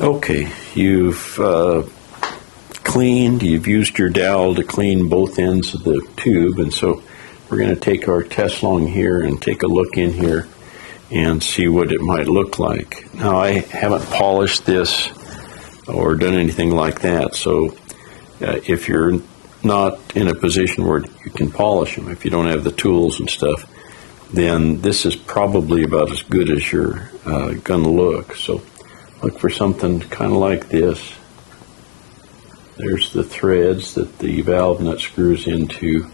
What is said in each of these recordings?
Okay, you've you've used your dowel to clean both ends of the tube, and so we're going to take our test long here and take a look in here and see what it might look like. Now, I haven't polished this or done anything like that, so if you're not in a position where you can polish them, if you don't have the tools and stuff, then this is probably about as good as you're going to look. So look for something kind of like this. There's the threads that the valve nut screws into.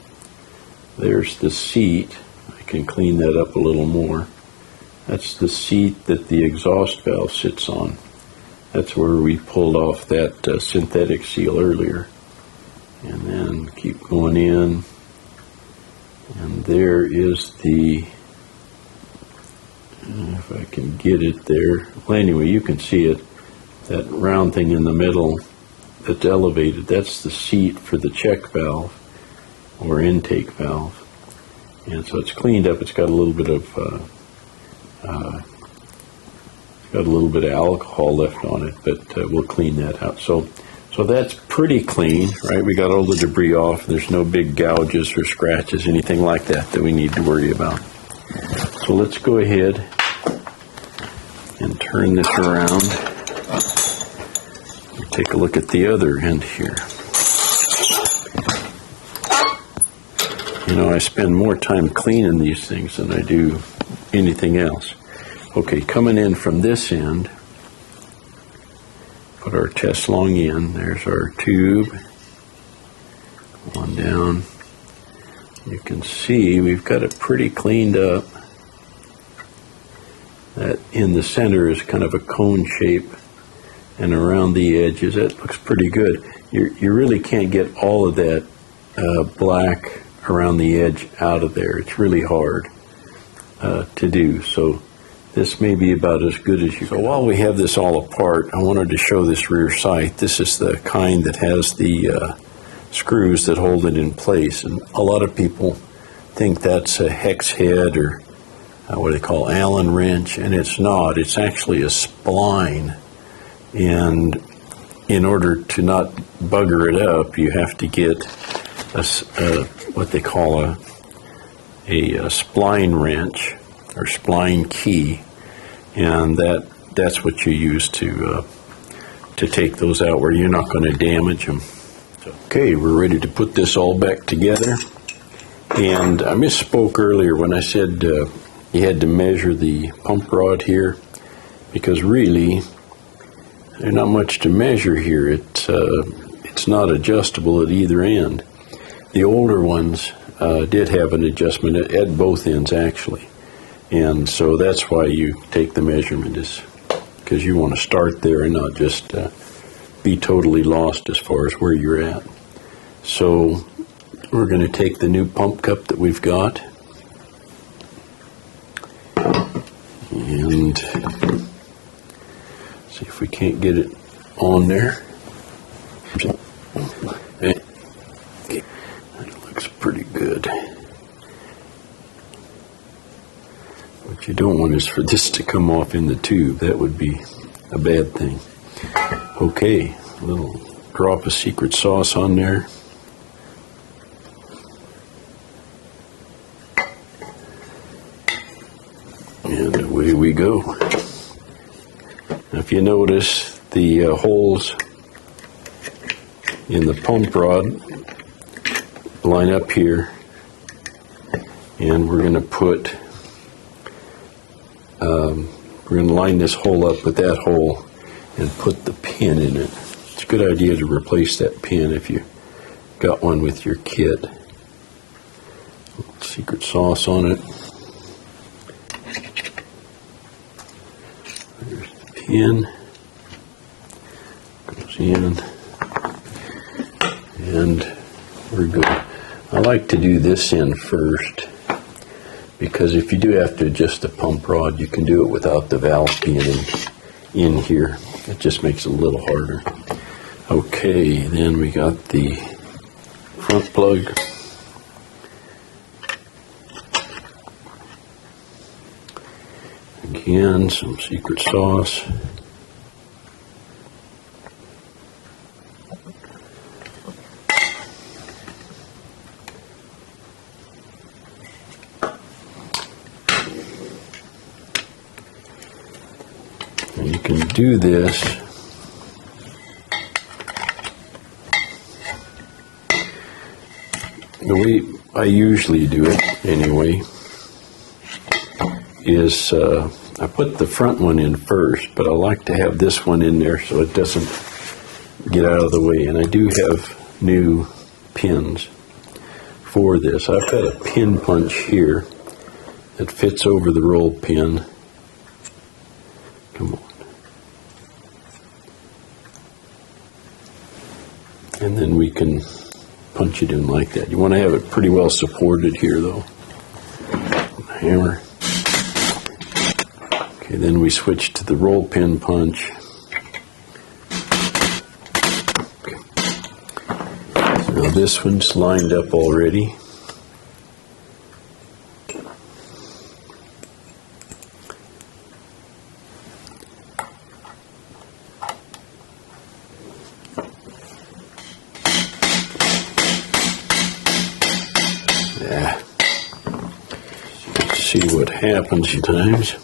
There's the seat. I can clean that up a little more. That's the seat that the exhaust valve sits on. That's where we pulled off that synthetic seal earlier. And then keep going in. And there is the, if I can get it there. Well, anyway, you can see it. That round thing in the middle that's elevated, that's the seat for the check valve or intake valve. And so it's cleaned up. It's got a little bit of alcohol left on it, but we'll clean that out. So that's pretty clean, right? We got all the debris off. There's no big gouges or scratches, anything like that we need to worry about. So let's go ahead and turn this around. Take a look at the other end here. You know, I spend more time cleaning these things than I do anything else. Okay, coming in from this end, put our test long in. There's our tube. On down. You can see we've got it pretty cleaned up. That in the center is kind of a cone shape, and around the edges, that looks pretty good. You really can't get all of that black around the edge out of there. It's really hard to do. So this may be about as good as you. So while we have this all apart, I wanted to show this rear sight. This is the kind that has the screws that hold it in place. And a lot of people think that's a hex head or what they call Allen wrench, and it's not. It's actually a spline. And in order to not bugger it up, you have to get what they call a spline wrench or spline key, and that's what you use to take those out where you're not going to damage them. Okay, we're ready to put this all back together. And I misspoke earlier when I said you had to measure the pump rod here, because really there's not much to measure here. It's not adjustable at either end. The older ones did have an adjustment at both ends, actually. And so that's why you take the measurement, is because you want to start there and not just be totally lost as far as where you're at. So we're going to take the new pump cup that we've got and see if we can't get it on there. That looks pretty good. What you don't want is for this to come off in the tube. That would be a bad thing. Okay, a little drop of secret sauce on there. And away we go. Now, if you notice, the holes in the pump rod line up here, and we're going to put, we're going to line this hole up with that hole and put the pin in it. It's a good idea to replace that pin if you got one with your kit. Secret sauce on it. There's the pin. Goes in. And we're good. I like to do this end first, because if you do have to adjust the pump rod, you can do it without the valve being in here. It just makes it a little harder. Okay, then we got the front plug. Again, some secret sauce. can do this the way I usually do it anyway is I put the front one in first, but I like to have this one in there so it doesn't get out of the way. And I do have new pins for this. I've got a pin punch here that fits over the roll pin. Come on. And then we can punch it in like that. You want to have it pretty well supported here though. Hammer. Okay, then we switch to the roll pin punch. Okay. So now this one's lined up already. Yeah. Let's see what happens sometimes.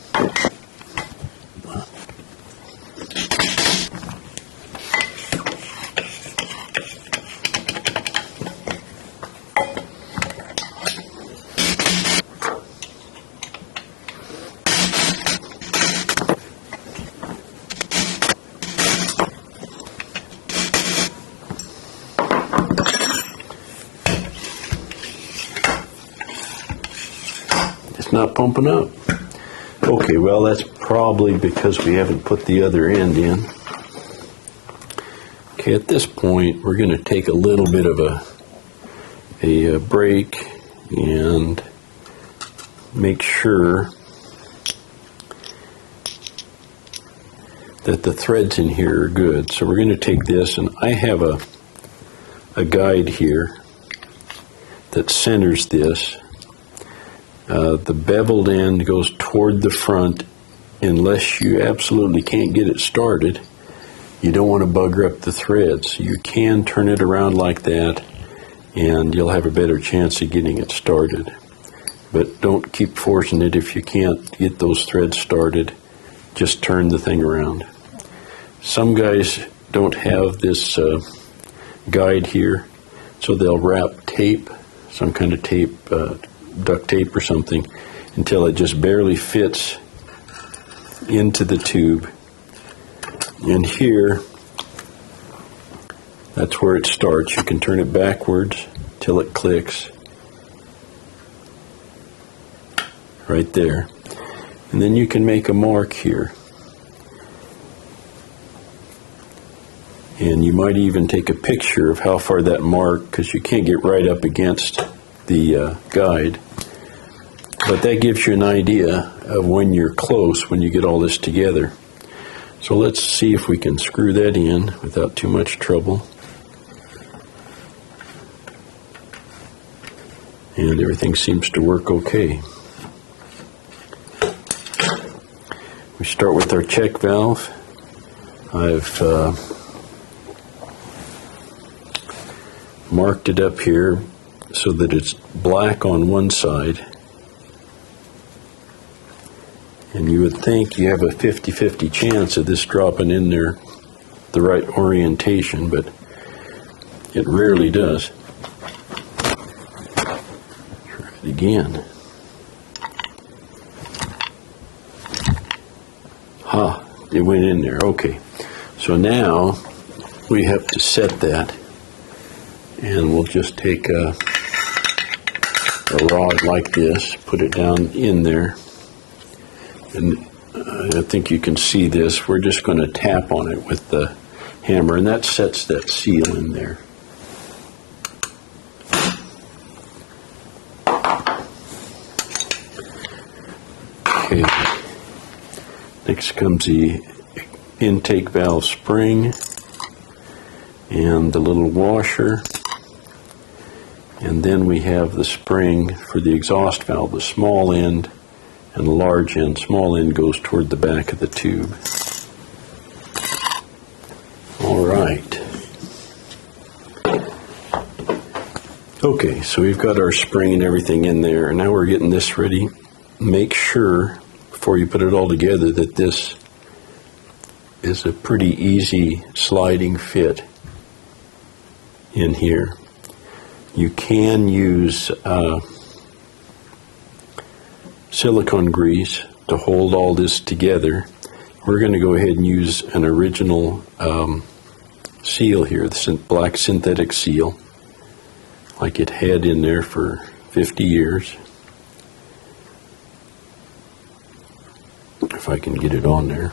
Not pumping up. Okay, well that's probably because we haven't put the other end in. Okay, at this point we're going to take a little bit of a break and make sure that the threads in here are good. So we're going to take this, and I have a guide here that centers this. The beveled end goes toward the front unless you absolutely can't get it started. You don't want to bugger up the threads. You can turn it around like that and you'll have a better chance of getting it started. But don't keep forcing it if you can't get those threads started. Just turn the thing around. Some guys don't have this guide here, so they'll wrap tape, some kind of tape, duct tape or something, until it just barely fits into the tube. And here, that's where it starts. You can turn it backwards till it clicks. Right there. And then you can make a mark here. And you might even take a picture of how far that mark, because you can't get right up against the guide, but that gives you an idea of when you're close when you get all this together. So let's see if we can screw that in without too much trouble. And everything seems to work okay. We start with our check valve. I've marked it up here so that it's black on one side, and you would think you have a 50-50 chance of this dropping in there the right orientation, but it rarely does. Try it again. Ha, it went in there. Okay, so now we have to set that, and we'll just take a rod like this, put it down in there, and I think you can see this. We're just going to tap on it with the hammer, and that sets that seal in there. Okay, next comes the intake valve spring and the little washer. And then we have the spring for the exhaust valve, the small end and the large end. Small end goes toward the back of the tube. All right. Okay, so we've got our spring and everything in there, and now we're getting this ready. Make sure, before you put it all together, that this is a pretty easy sliding fit in here. You can use silicone grease to hold all this together. We're going to go ahead and use an original seal here, the black synthetic seal, like it had in there for 50 years. If I can get it on there.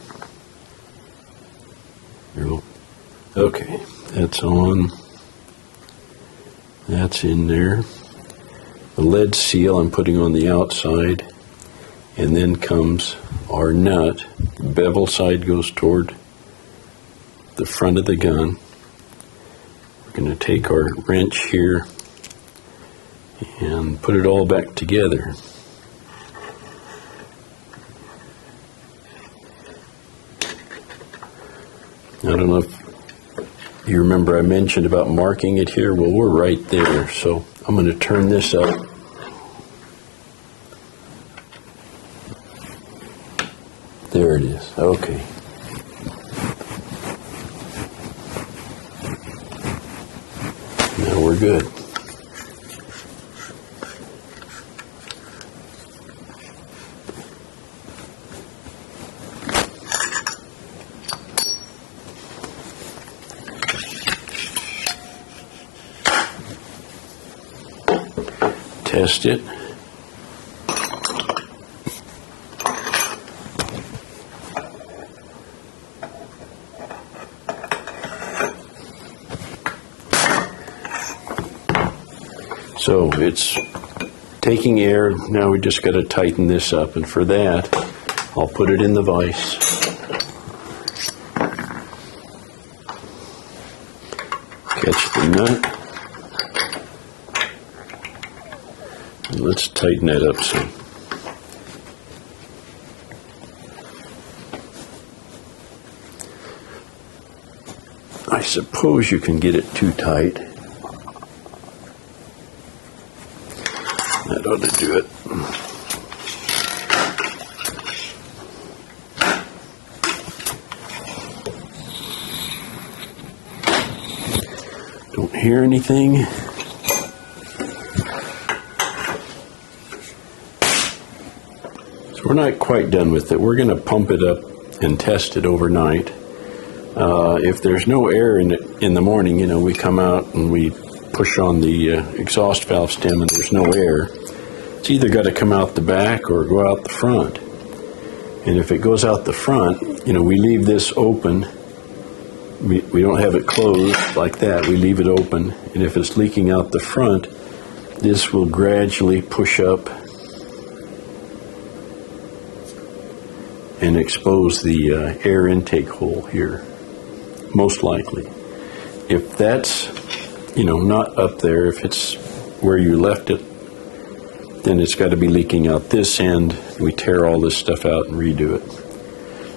Okay, that's on. That's in there. The lead seal I'm putting on the outside, and then comes our nut. The bevel side goes toward the front of the gun. We're going to take our wrench here and put it all back together. I don't know if you remember I mentioned about marking it here. Well, we're right there, so I'm going to turn this up. There it is. Okay. Now we're good. Test it. So it's taking air. Now we just got to tighten this up, and for that I'll put it in the vise. Catch the nut. And let's tighten that up some. I suppose you can get it too tight. That ought to do it. Don't hear anything. So we're not quite done with it. We're going to pump it up and test it overnight. If there's no air in it in the morning, we come out and we push on the exhaust valve stem and there's no air. It's either got to come out the back or go out the front. And if it goes out the front, we leave this open. We don't have it closed like that. We leave it open. And if it's leaking out the front, this will gradually push up and expose the air intake hole here, most likely. If that's, not up there, if it's where you left it, then it's got to be leaking out this end. We tear all this stuff out and redo it.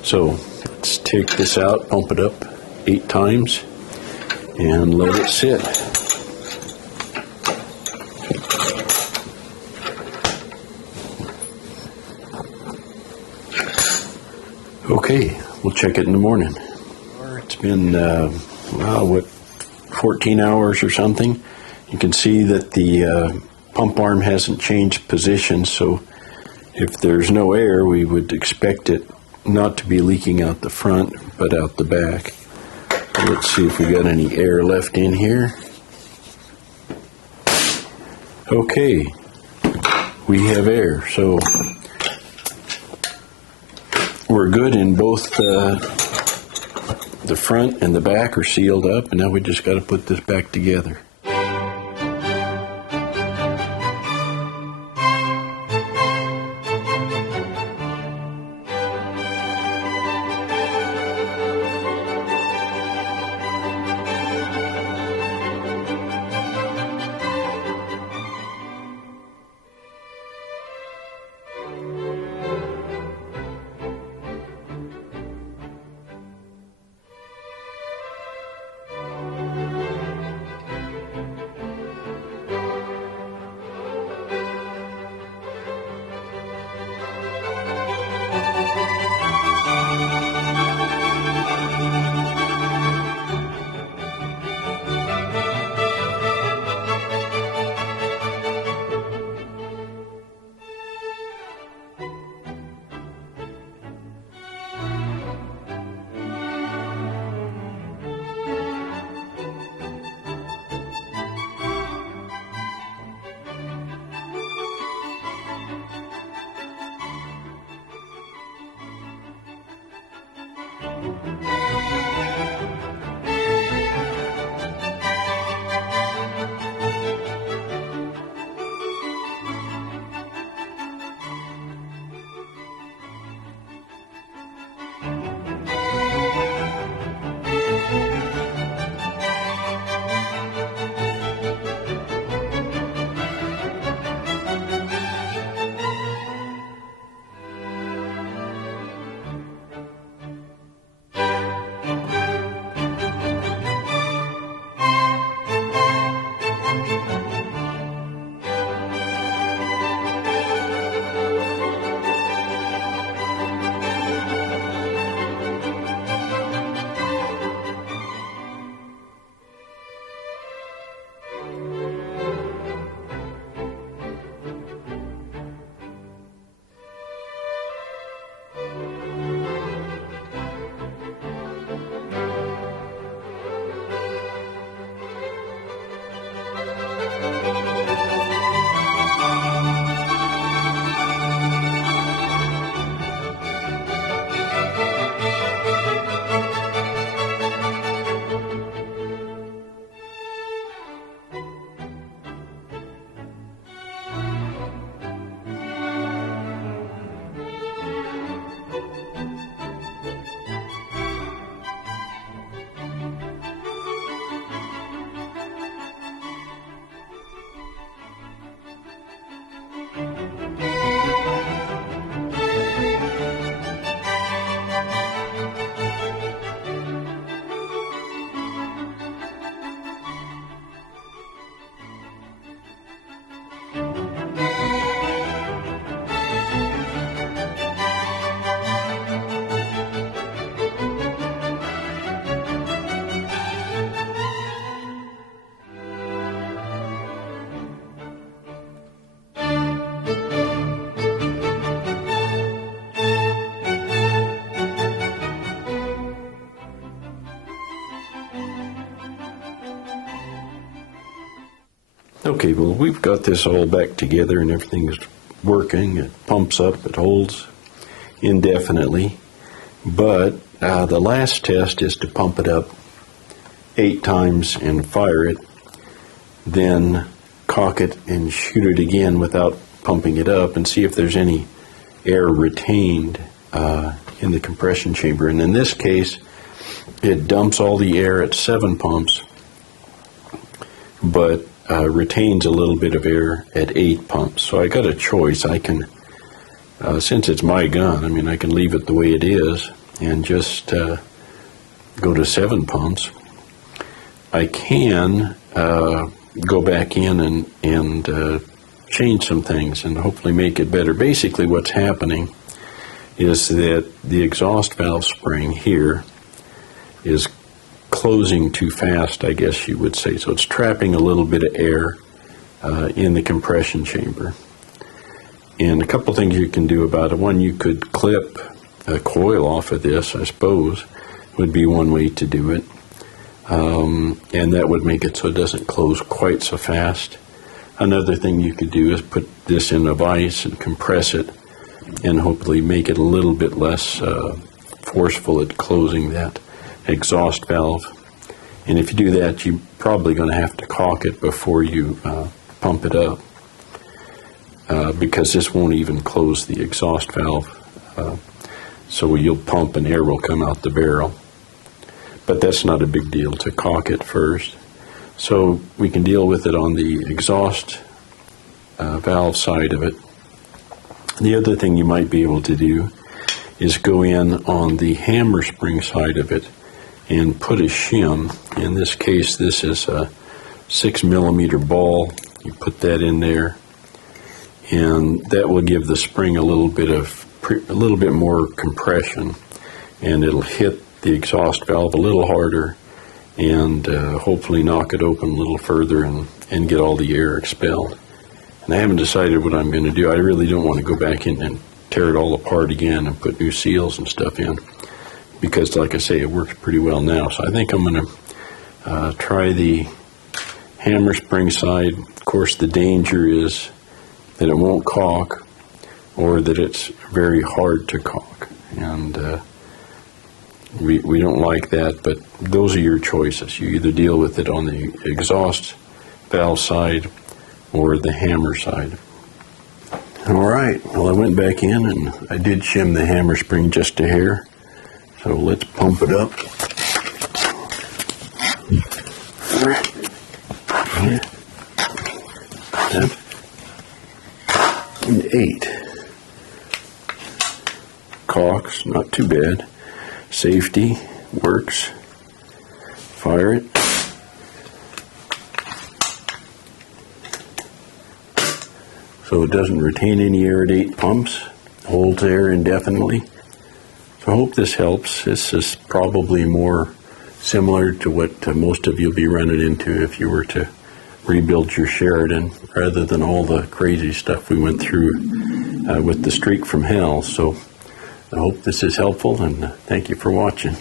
So let's take this out, pump it up 8 times, and let it sit. Okay, we'll check it in the morning. It's been, 14 hours or something. You can see that the pump arm hasn't changed position, so if there's no air, we would expect it not to be leaking out the front, but out the back. Let's see if we got any air left in here. Okay, we have air, so we're good in both the front and the back are sealed up, and now we just got to put this back together. Okay, well, we've got this all back together and everything is working. It pumps up, it holds indefinitely. But the last test is to pump it up 8 times and fire it, then cock it and shoot it again without pumping it up and see if there's any air retained in the compression chamber. And in this case, it dumps all the air at 7 pumps, but retains a little bit of air at 8 pumps. So I got a choice. I can, since it's my gun, I mean, I can leave it the way it is and just go to 7 pumps. I can go back in and change some things and hopefully make it better. Basically what's happening is that the exhaust valve spring here is closing too fast, I guess you would say. So it's trapping a little bit of air in the compression chamber. And a couple things you can do about it. One, you could clip a coil off of this, I suppose, would be one way to do it. And that would make it so it doesn't close quite so fast. Another thing you could do is put this in a vise and compress it and hopefully make it a little bit less forceful at closing that exhaust valve. And if you do that, you're probably going to have to caulk it before you pump it up because this won't even close the exhaust valve. So you'll pump and air will come out the barrel. But that's not a big deal to caulk it first. So we can deal with it on the exhaust valve side of it. The other thing you might be able to do is go in on the hammer spring side of it and put a shim. In this case, this is a 6mm ball. You put that in there, and that will give the spring a little bit more compression, and it'll hit the exhaust valve a little harder and hopefully knock it open a little further and get all the air expelled. And I haven't decided what I'm going to do. I really don't want to go back in and tear it all apart again and put new seals and stuff in, because like I say, it works pretty well now. So I think I'm going to try the hammer spring side. Of course, the danger is that it won't caulk or that it's very hard to caulk. And We don't like that, but those are your choices. You either deal with it on the exhaust valve side or the hammer side. All right, well, I went back in and I did shim the hammer spring just a hair. So let's pump it up. And 8. Caulks, not too bad. Safety, works. Fire it. So it doesn't retain any air-date pumps, holds air indefinitely. So I hope this helps. This is probably more similar to what most of you will be running into if you were to rebuild your Sheridan, rather than all the crazy stuff we went through with the Streak from hell. So I hope this is helpful, and thank you for watching.